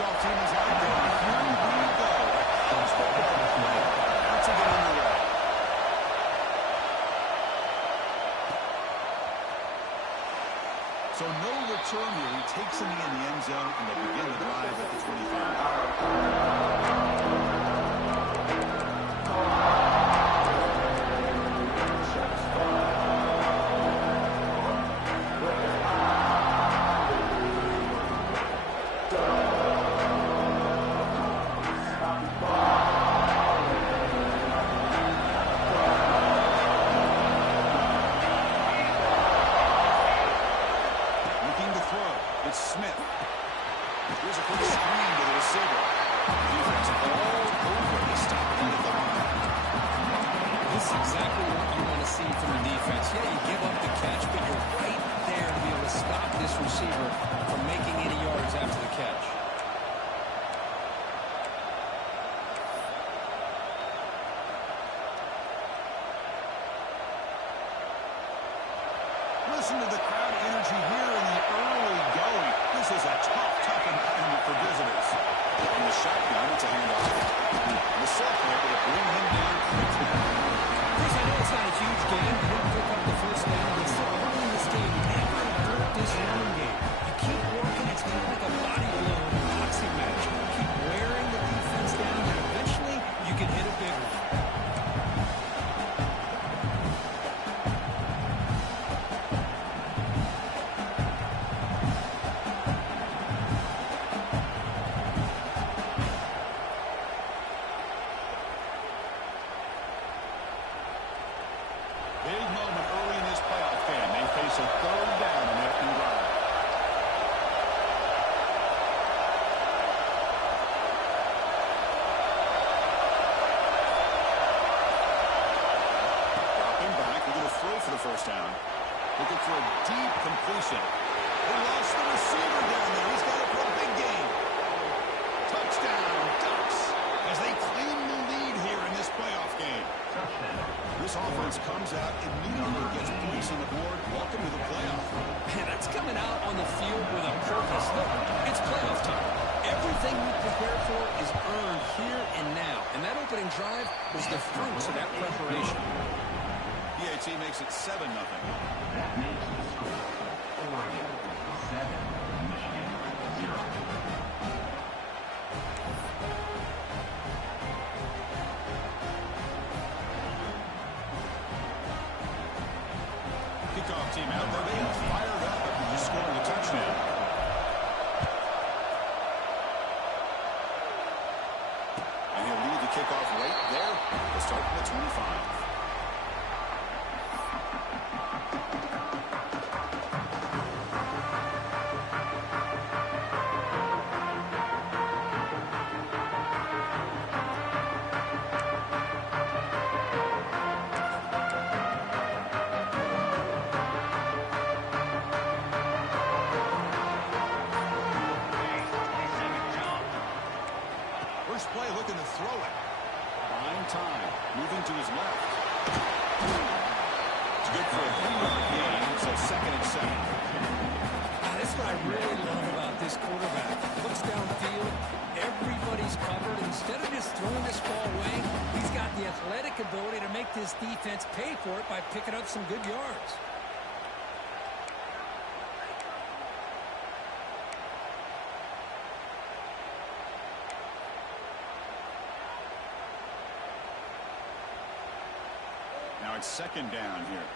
kickoff team is out there. Here we go. Let's go about the play. Out to get underway. So no return here. He takes him in the end zone, and they begin the drive at the 25. Listen to the crowd energy here in the early going. This is a tough environment for visitors. In the shotgun, it's a handoff. The sophomore able to bring him down quickly. Chris, I know it's not a huge game. He didn't pick up the first down, but so early in this game, never hurt this running game. You keep working, it's kind of like a body blow in a boxing match. You keep wearing the defense down, and eventually you can hit a big one. Big moment early in this playoff game. They face a third down in that new drive. Dropping back, we're going to throw for the first down. Looking for a deep completion. They lost the receiver down there. He's got it for a big game. Touchdown, Ducks, as they claim the lead here in this playoff game. This offense comes out immediately, gets points on the board. Welcome to the playoff. And that's coming out on the field with a purpose. Look, it's playoff time. Everything we prepare for is earned here and now. And that opening drive was the fruits of that preparation. PAT makes it 7-0. That makes the score Oregon 7, Michigan 0. Kickoff team out there. They are fired up after just scoring a touchdown. And he'll lead the kickoff right there. We'll start at the 25. First play looking to throw it. Buying time. Moving to his left. It's good for a 3-yard gain, so 2nd and 7. That's what I really love about this quarterback. Looks downfield. Everybody's covered. Instead of just throwing this ball away, he's got the athletic ability to make this defense pay for it by picking up some good yards. Now it's 2nd down here.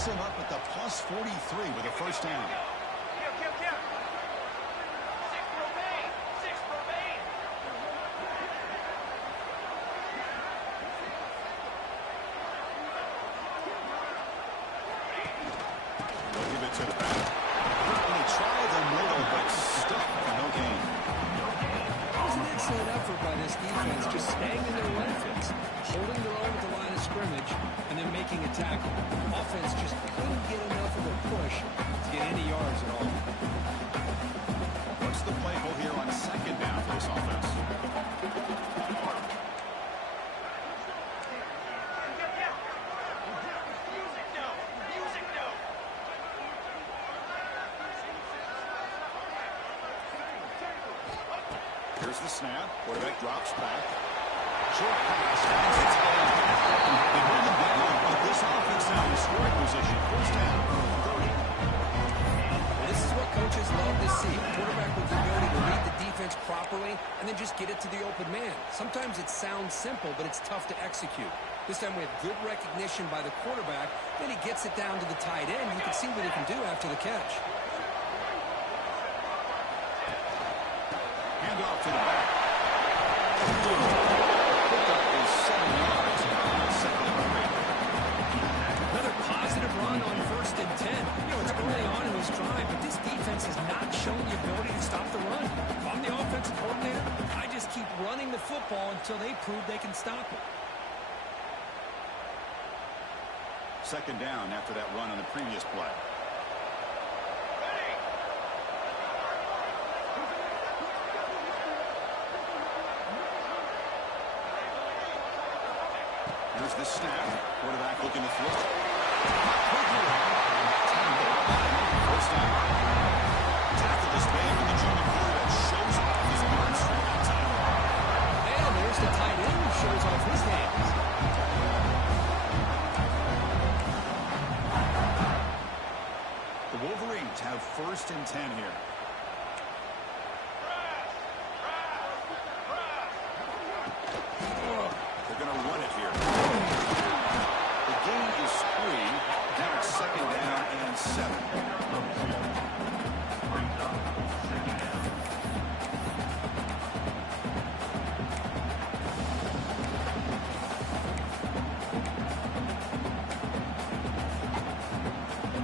Him up at the plus 43 with a first down. They'll give it to the back. Currently excellent effort by this defense, just staying in their run fits, holding their own at the line of scrimmage, and then making a tackle. Offense just couldn't get enough of a push to get any yards at all. What's the play call here on second down for this offense? Here's the snap. Quarterback drops back. Short pass. Finds its way. They bring the big one, but this offense now in scoring position. First down, 30. Well, this is what coaches love to see. A quarterback with the ability to read the defense properly and then just get it to the open man. Sometimes it sounds simple, but it's tough to execute. This time we have good recognition by the quarterback. Then he gets it down to the tight end. You can see what he can do after the catch. Hand off to the back. Pickup is 7 yards. Second and 3. Another positive run on 1st and 10. You know, it's early on in this drive, but this defense has not shown the ability to stop the run. If I'm the offensive coordinator, I just keep running the football until they prove they can stop it. Second down after that run on the previous play. Here's the snap. Quarterback looking to throw. First down. Tackle this man with the junior quarterback shows off his arm strength on time. And there's the tight end who shows off his hands. The Wolverines have 1st and 10 here. They're going to run it here. The gain is 3. Now it's second down and 7.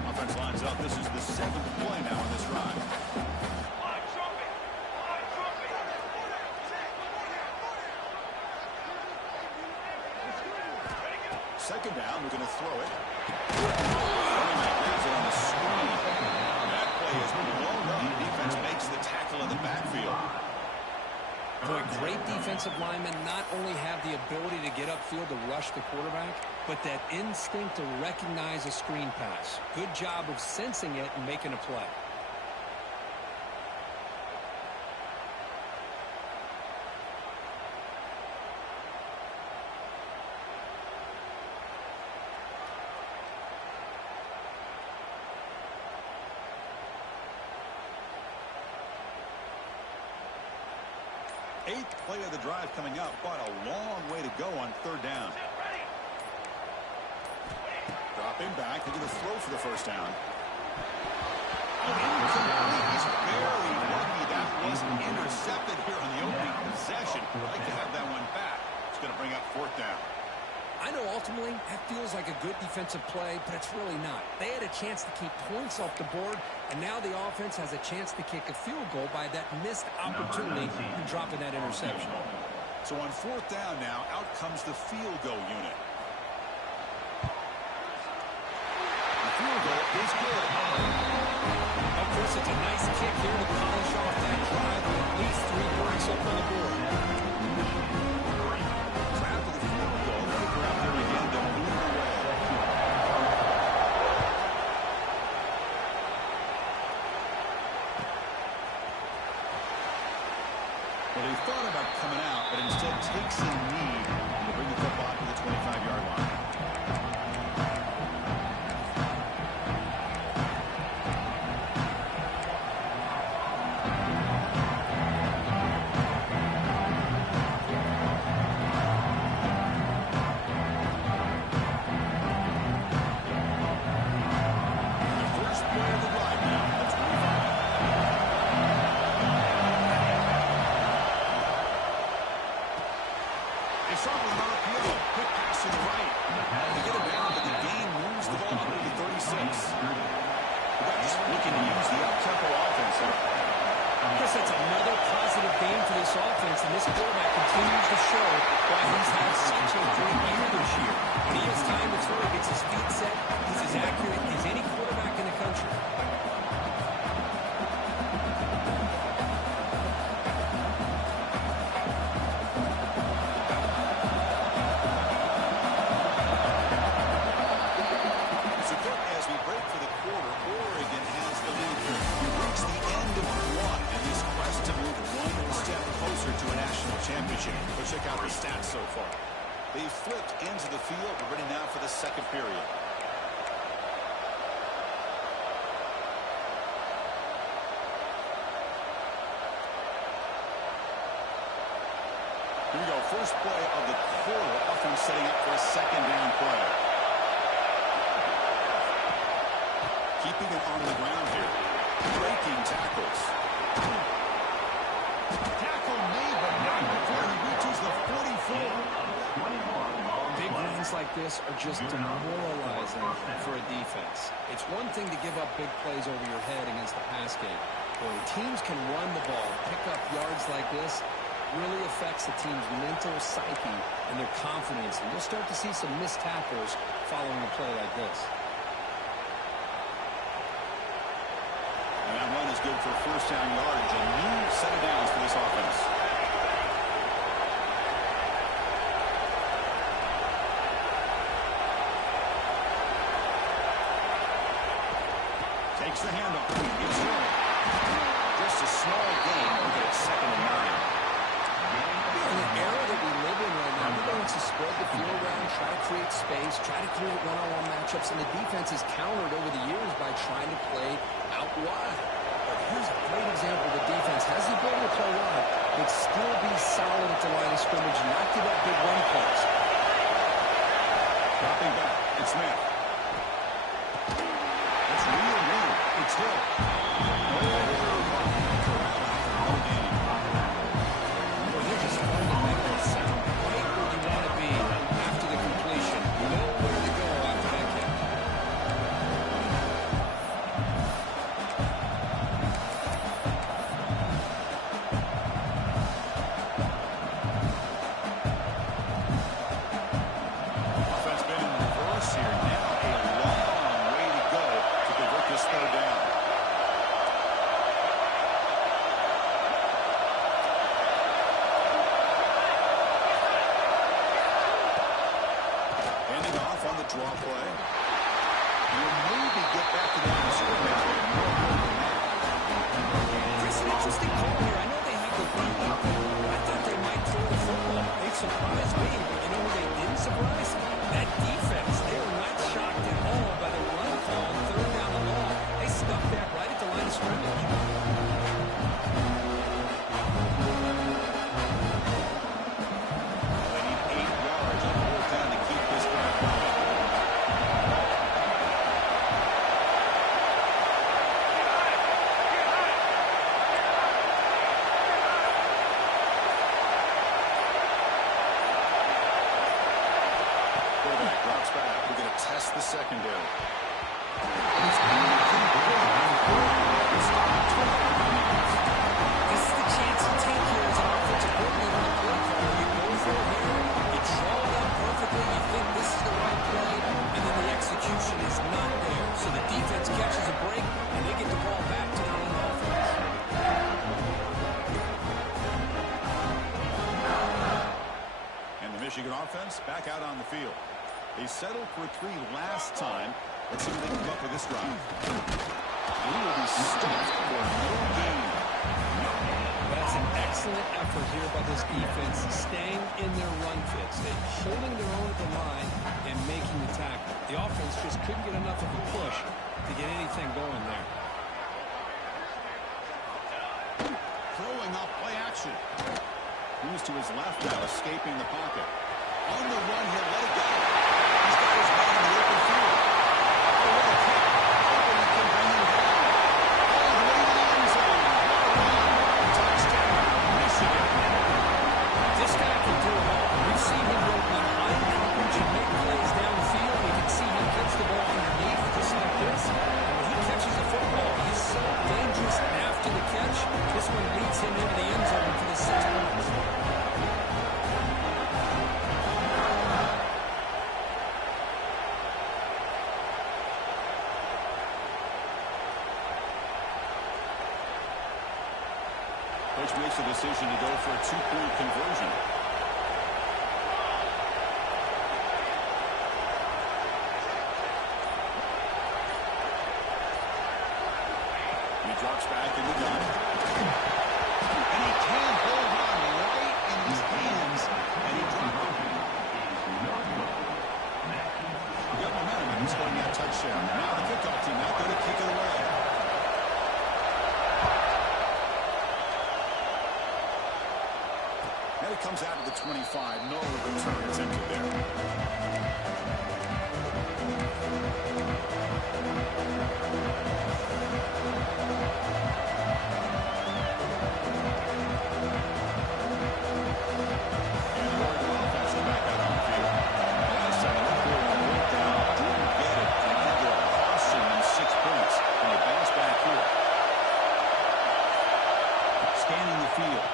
Offense lines up. This is the 7th play now on this drive. Second down, we're going to throw it. Running back grabs it on the screen. That play has been blown up. Defense makes the tackle in the backfield. Boy, great defensive linemen not only have the ability to get upfield to rush the quarterback, but that instinct to recognize a screen pass. Good job of sensing it and making a play. Eighth play of the drive coming up, but a long way to go on 3rd down. Dropping back, looking to throw for the first down. Incomplete. He's barely lucky that wasn't intercepted here on the opening possession. I'd like to have that one back. It's going to bring up 4th down. I know ultimately that feels like a good defensive play, but it's really not. They had a chance to keep points off the board, and now the offense has a chance to kick a field goal by that missed opportunity and dropping that interception. So on 4th down now, out comes the field goal unit. The field goal is good. Of course, it's a nice kick here to polish off that drive with at least 3 points up on the board. After the field goal, kicker out there again to move it away. Well, they thought about coming out, but instead takes a knee to bring the football to the 25-yard line. I guess that's another positive game for this offense, and this quarterback continues to show why he's had such a great year this year. When he has time to throw, he gets his feet set, he's as accurate as any quarterback in the country. But check out the stats so far. They flipped into the field. We're ready now for the second period. Here we go. First play of the quarter. Offense setting up for a second down play. Keeping it on the ground here. Breaking tackles. Tackle made, but not before he reaches the 44. Big runs like this are just demoralizing for a defense. It's one thing to give up big plays over your head against the pass game. But when teams can run the ball, pick up yards like this, really affects the team's mental psyche and their confidence. And you'll start to see some missed tackles following a play like this. And that run is good for first down yardage. A new set of downs for this offense. Takes the handoff. It's through. Just a small gain. Look at it, 2nd and 9. In the era that we live in right now, everybody wants to spread the field around, try to create space, try to create one-on-one matchups, and the defense is countered over the years by trying to play out wide. But here's a great example. The defense has the ability to play wide, but still be solid at the line of scrimmage, not give up big run plays. Dropping back. It's Smith. That's real room. It's Hill. They're just fundamentally sound. Right where you want to be after the completion. Nowhere to go after that kick. Offense been in reverse here. Now a long way to go to convert this 3rd down. Handing off on the draw play. Will maybe get back to the line of scrimmage. Chris, an interesting call here. I know they have the lead, but I thought they might throw the football. They surprised me, but you know who they didn't surprise? That defense. They were not shocked at all by the run call on 3rd down and long. They stuck that right at the line of scrimmage. They need 8 yards on 4th down to keep this drive going. Quarterback drops back. We're going to test the secondary. This is the chance you take here as an offensive coordinator on the play call. You go for it here, you draw it up perfectly, you think this is the right play, and then the execution is not there. So the defense catches a break, and they get the ball back to their own offense. And the Michigan offense back out on the field. They settled for 3 last time. Let's see what they can come up with this drive. We will be stuffed for no gain. That's an excellent effort here by this defense, staying in their run fits. They're holding their own at the line and making the tackle. The offense just couldn't get enough of a push to get anything going there. Throwing off play action. Moves to his left now, escaping the pocket. On the run, he'll let it go. He's got his man in the open field. Oh, what a kick. Hoping he can bring him down. All the way to the end zone. Touchdown, Michigan. This guy can do it all. We've seen him go behind coverage and make plays downfield. We can see him catch the ball underneath just like this. And when he catches the football, he's so dangerous after the catch. This one coach makes a decision to go for a two-point conversion. He drops back in the gun. And he can hold on right in his hands. And he dropped it. He got momentum and he's scoring that touchdown. Now the kickoff team out there to kick it away. Now he comes out of the 25. No return attempted there.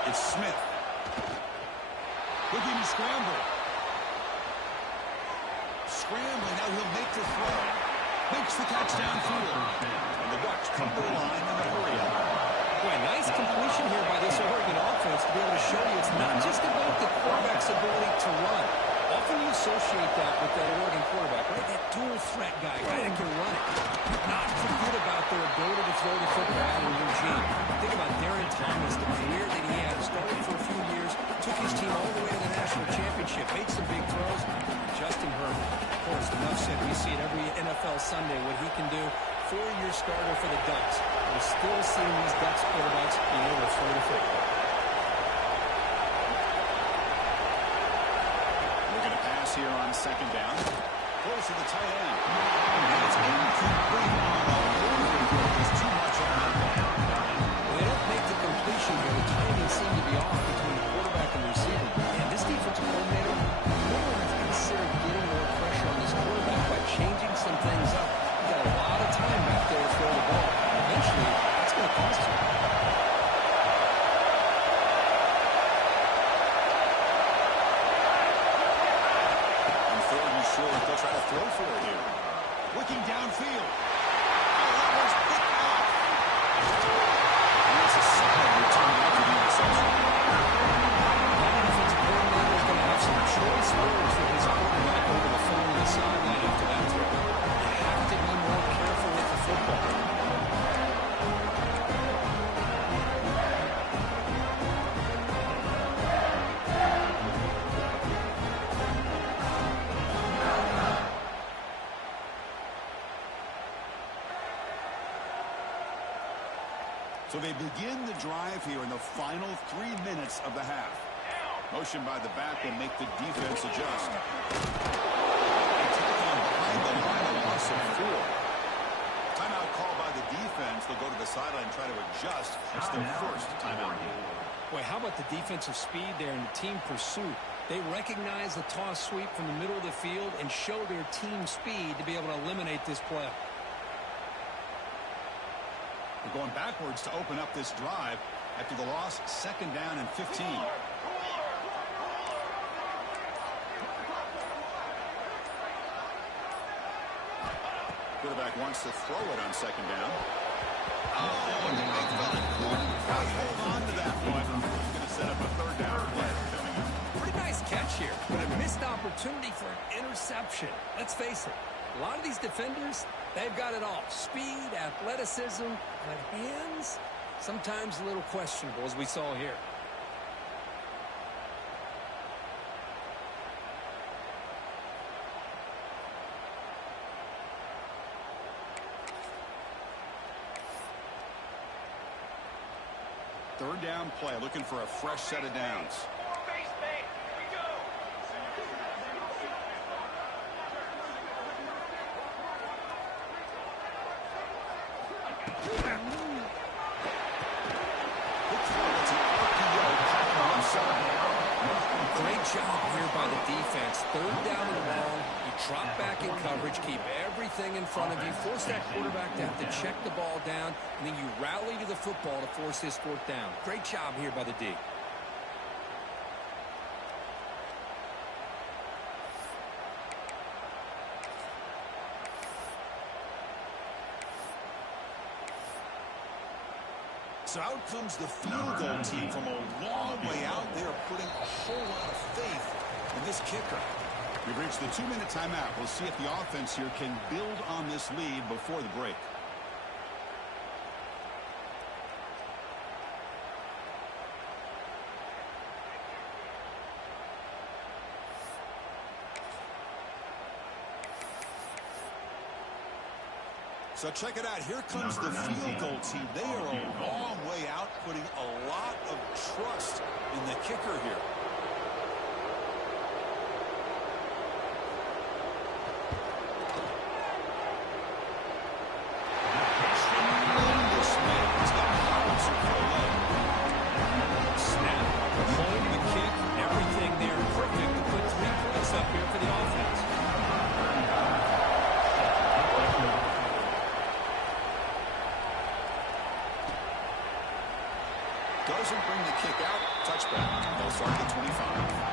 It's Smith. Looking to scramble. Scrambling. Now he'll make the throw. Makes the catch downfield. And the Ducks come to the line in a hurry up. Boy, nice completion here by this Oregon offense to be able to show you it's not just about the quarterback's ability to run. Often you associate that with that Oregon quarterback, right? That dual threat guy that can run it. Not forget about their ability to throw the football out in Eugene. Think about Darren Thomas, the career that he had. Started for a few years, took his team all the way to the national championship, made some big throws. Justin Herbert, of course, enough said. We see it every NFL Sunday what he can do. 4-year starter for the Ducks. We're still seeing these Ducks quarterbacks being able to throw the football. Here on second down. Close to the tight end. And it's incomplete on a There's too much on that ball. Well, they don't make the completion here. The timing seemed to be off between the quarterback and the receiver. And this defensive coordinator will have considered getting more pressure on this quarterback by changing some things up. He's got a lot of time back there to throw the ball. Eventually, that's going to cost him. They'll try to throw for it here. Looking downfield. Oh, that was picked off. And it's a solid return after the interception. That defensive coordinator is going to have some choice words for his quarterback over the phone on the sideline after that throw. You have to be more careful with the football. So they begin the drive here in the final 3 minutes of the half. Motion by the back will make the defense adjust. Attack on behind the line, a loss of 4. Timeout call by the defense. They'll go to the sideline and try to adjust. It's their first timeout. Boy, how about the defensive speed there and the team pursuit? They recognize the toss sweep from the middle of the field and show their team speed to be able to eliminate this play. They're going backwards to open up this drive after the loss, second down and 15. Quarterback wants to throw it on second down. Oh, and they couldn't quite hold on to that one. He's going to set up a third down play coming up. Pretty nice catch here, but a missed opportunity for an interception. Let's face it, a lot of these defenders, they've got it all. Speed, athleticism, but hands, sometimes a little questionable, as we saw here. Third down play, looking for a fresh set of downs. Great job here by the defense. Third down and long. You drop back in coverage, keep everything in front of you, force that quarterback to have to check the ball down, and then you rally to the football to force this fourth down. Great job here by the D. So out comes the field goal team from a long way out. They are putting a whole lot of faith in this kicker. We've reached the 2-minute timeout. We'll see if the offense here can build on this lead before the break. So check it out. Here comes the field goal team. They are a long way out, putting a lot of trust in the kicker here. Tremendous man. He's got power for a leg. Snap, hold the kick, everything there perfect to put 3 points up here for the offense. Doesn't bring the kick out. Touchback. They'll start at 25.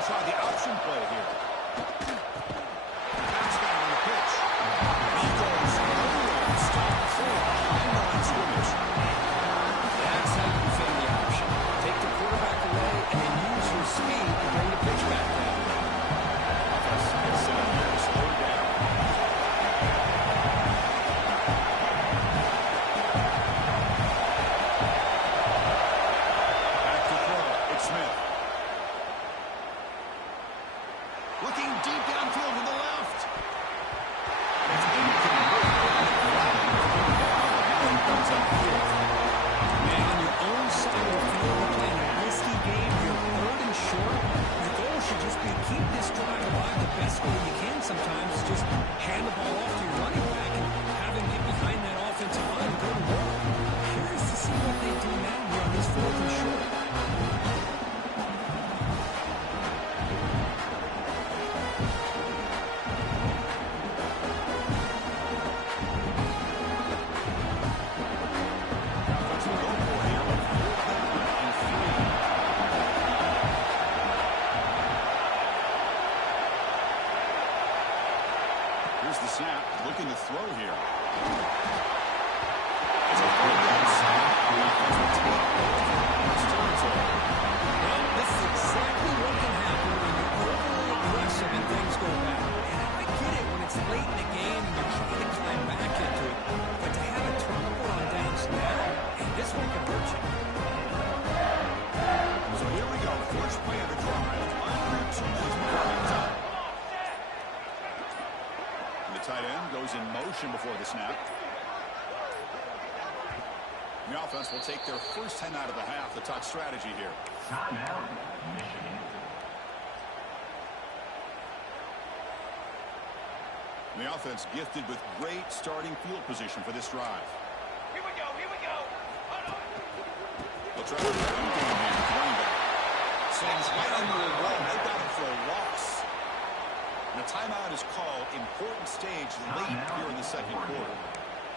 Try the option play here. Pass guy on the pitch. He goes nowhere. Stop full behind the line scrimmage. That's how you defend the option. Take the quarterback away and then use your speed to bring the pitch back down. Offense gets set up here. Slow down. Back to throw. It's Smith. Looking deep downfield to the left. It's incomplete. And comes upfield. Man, on your own side of the field, you're playing a risky game. You're 3rd and short. Your goal should just be keep this drive alive the best way you can sometimes. Just hand the ball off to your running back and have him get behind that offensive line and go to work. Curious to see what they do now here on this 4th and short. Here's the snap, looking to throw here. It's a 4th snap. The offense will take this territory. Well, this is exactly what can happen when you're overly aggressive and things go bad. And I get it when it's late in the game and you're trying to climb back into it. But to have a turnover on downs now, and this one can hurt you. So here we go, first play of the drive. Under 2 minutes before halftime. The tight end goes in motion before the snap. The offense will take their first 10 out of the half. The top strategy here. Timeout, Michigan. The offense gifted with great starting field position for this drive. Here we go, here we go. They'll try to run game here. Running back. Sends right under the run. They got him for a loss. And a timeout is called. Important stage late here in the second quarter.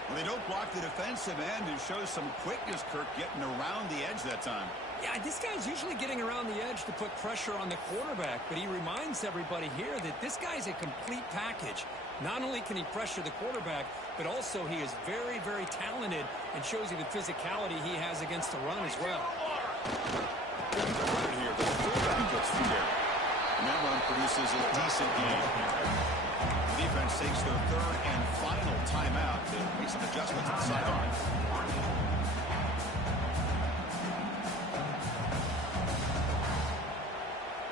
Well, they don't block the defensive end and show some quickness, Kirk, getting around the edge that time. Yeah, this guy's usually getting around the edge to put pressure on the quarterback, but he reminds everybody here that this guy's a complete package. Not only can he pressure the quarterback, but also he is very, very talented and shows you the physicality he has against the run as well. Right here, the fullback gets through there. And that run produces a decent game. The defense takes their 3rd and final timeout to make some adjustments at the sideline.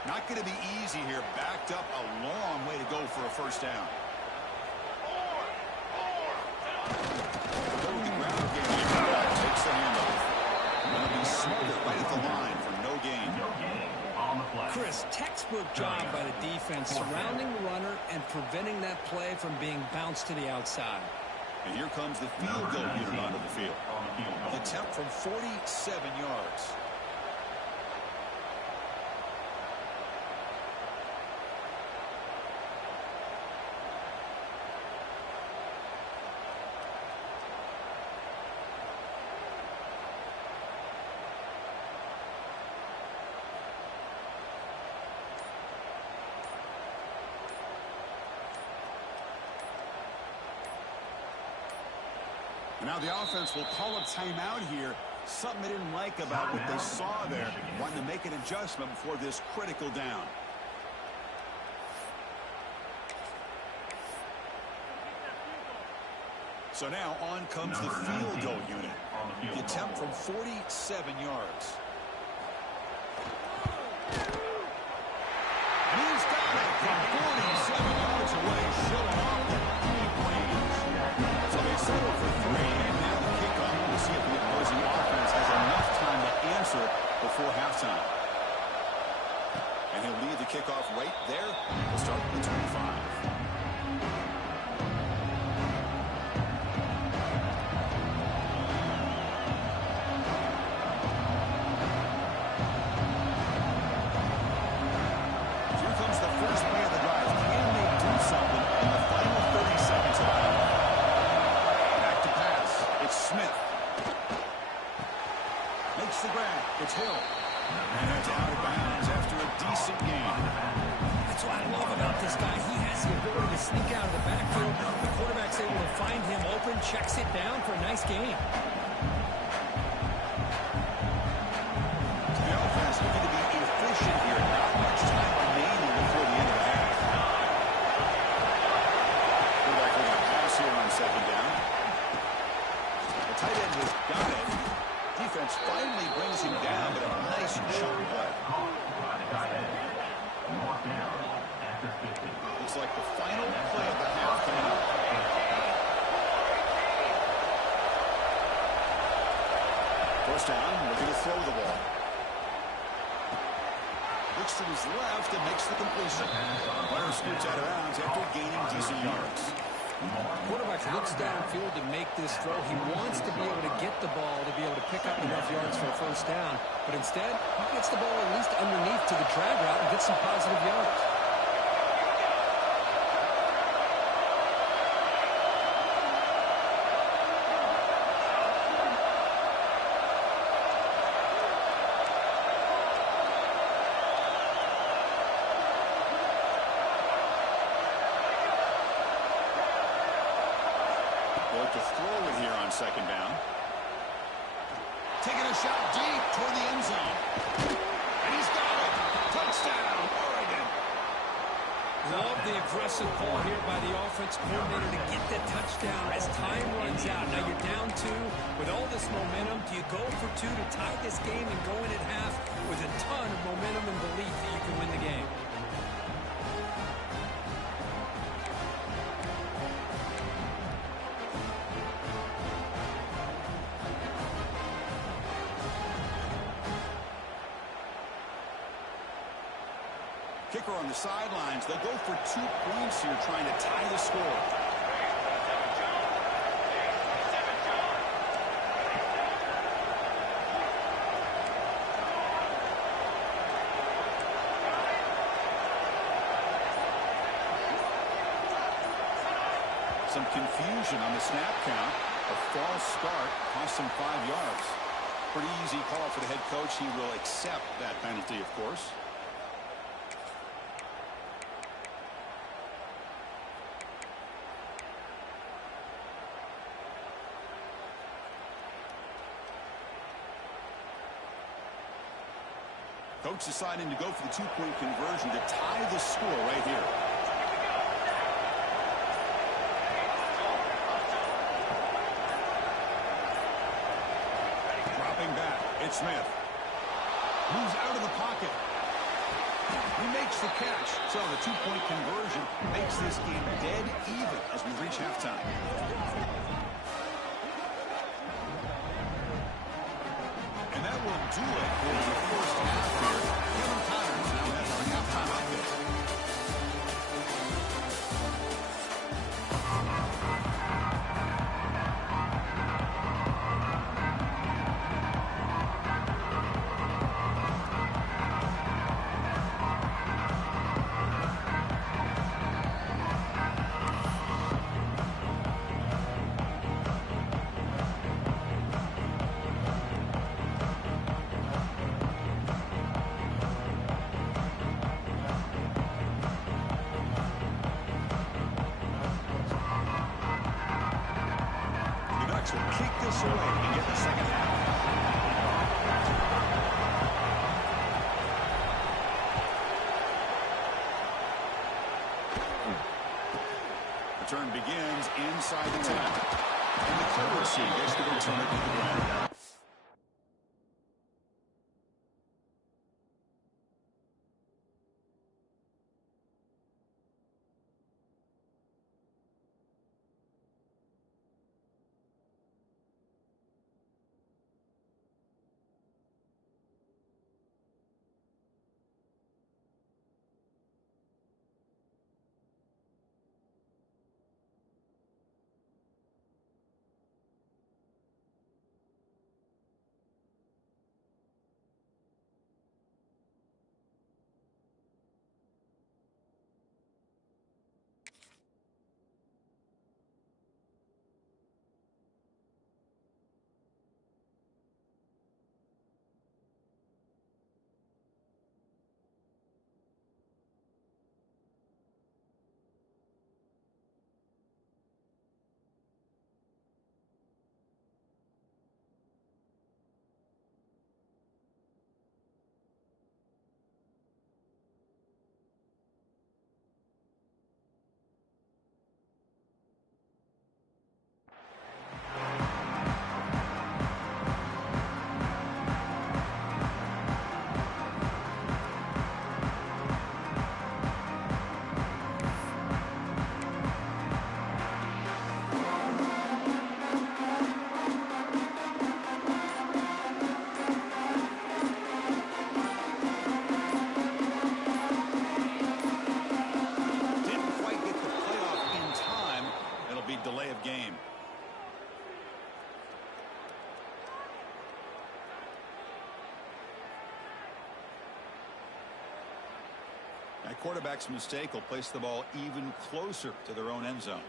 Not going to be easy here. Backed up a long way to go for a first down. Go with the ground game. Takes the handoff. Going to be smothered right at the line for no gain. No gain on the play. Chris, textbook job by the defense surrounding the runner and preventing that play from being bounced to the outside. And here comes the field goal unit onto the field. Attempt from 47 yards. Now the offense will call a timeout here. Something they didn't like about what they saw there. Wanting to make an adjustment before this critical down. So now on comes the field goal unit. The attempt from 47 yards. And he's got it from 47 yards away, showing off the deep range. So they settle for 3, and now the kickoff. We'll see if the opposing offense has enough time to answer before halftime. And he'll lead the kickoff right there. We'll start with the 25. It's Hill. And it's out of bounds after a decent gain. That's what I love about this guy. He has the ability to sneak out of the backfield. The quarterback's able to find him open, checks it down for a nice gain. The offense looking to be efficient here. Not much time remaining before the end of the half. Quarterback looking to pass here on second down. The tight end has got it. Defense finally brings him down, but a nice chunk play. Looks like the final play of the half coming up. First down, looking to throw the ball. Looks to his left and makes the completion. Runner scoots out of bounds after gaining decent yards. Quarterback looks downfield to make this throw. He wants to be able to get the ball to be able to pick up enough yards for a first down. But instead, he gets the ball at least underneath to the drag route and gets some positive yards. To throw it here on second down. Taking a shot deep toward the end zone. And he's got it. Touchdown, Oregon. Love the aggressive call here by the offense coordinator to get the touchdown as time runs out. Now you're down 2 with all this momentum. Do you go for 2 to tie this game and go in at half with a ton of momentum and belief that you can win the game? Kicker on the sidelines. They'll go for 2 points here, trying to tie the score. Some confusion on the snap count. A false start cost him 5 yards. Pretty easy call for the head coach. He will accept that penalty, of course. Coach deciding to go for the 2-point conversion to tie the score right here. Dropping back, it's Smith. Moves out of the pocket. He makes the catch. So the 2-point conversion makes this game dead even as we reach halftime. And that will do it for the first half here. Kevin Connors now has so late and get the second half. Return begins inside the 10. And the courtesy gets the return to the ground. Delay of game. That quarterback's mistake will place the ball even closer to their own end zone.